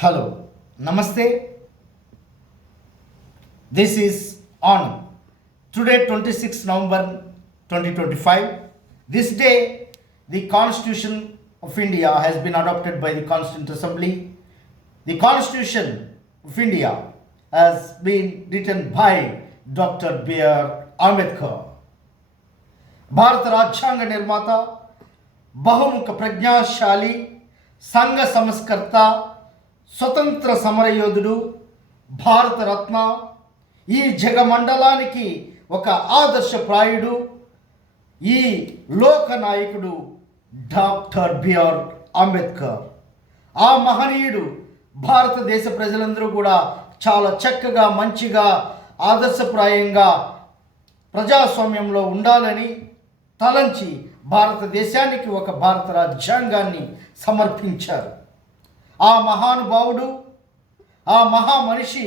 Hello, Namaste. This is on today, 26 November 2025. This day, the Constitution of India has been adopted by the Constituent Assembly. The Constitution of India has been written by Dr. B.R. Ambedkar. భారత రాజ్యాంగ నిర్మాత, బహుముఖ ప్రజ్ఞాశాలి, సంఘ సంస్కర్త, స్వతంత్ర సమరయోధుడు, భారతరత్న, ఈ జగమండలానికి ఒక ఆదర్శప్రాయుడు, ఈ లోకనాయకుడు డాక్టర్ బిఆర్ అంబేద్కర్. ఆ మహనీయుడు భారతదేశ ప్రజలందరూ కూడా చాలా చక్కగా, మంచిగా, ఆదర్శప్రాయంగా ప్రజాస్వామ్యంలో ఉండాలని తలంచి భారతదేశానికి ఒక భారత రాజ్యాంగాన్ని సమర్పించారు. ఆ మహానుభావుడు, ఆ మహామనిషి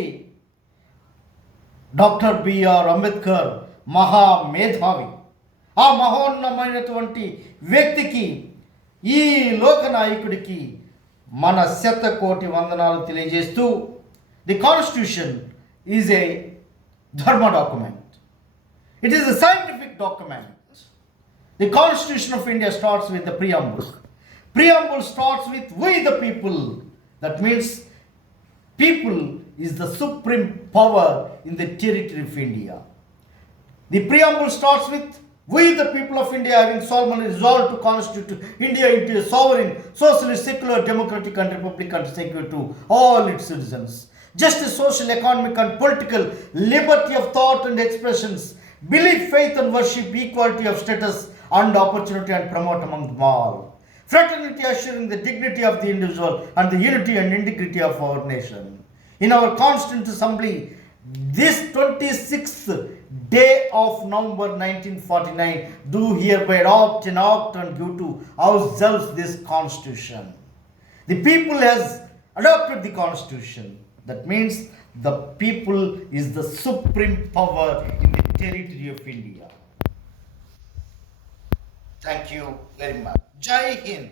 డాక్టర్ బిఆర్ అంబేద్కర్ మహామేధావి. ఆ మహోన్నతమైనటువంటి వ్యక్తికి, ఈ లోకనాయకుడికి మన శతకోటి వందనాలు తెలియజేస్తూ, ది కాన్స్టిట్యూషన్ ఈజ్ ఏ ధర్మ document. It is a scientific document. The Constitution of India starts with the preamble. Preamble starts with "we the people." That means people is the supreme power in the territory of India. The preamble starts with "we the people of India having solemnly resolved to constitute India into a sovereign, socialist, secular, democratic and republican secure to all its citizens. Justice, social, economic and political, liberty of thought and expressions, belief, faith and worship, equality of status and opportunity and promote among them all. Fraternity assuring the dignity of the individual and the unity and integrity of our nation. In our Constituent Assembly, this 26th day of November 1949, do hereby adopt and give to ourselves this Constitution. The people has adopted the Constitution. That means the people is the supreme power in the territory of India. Thank you very much. Jai Hind.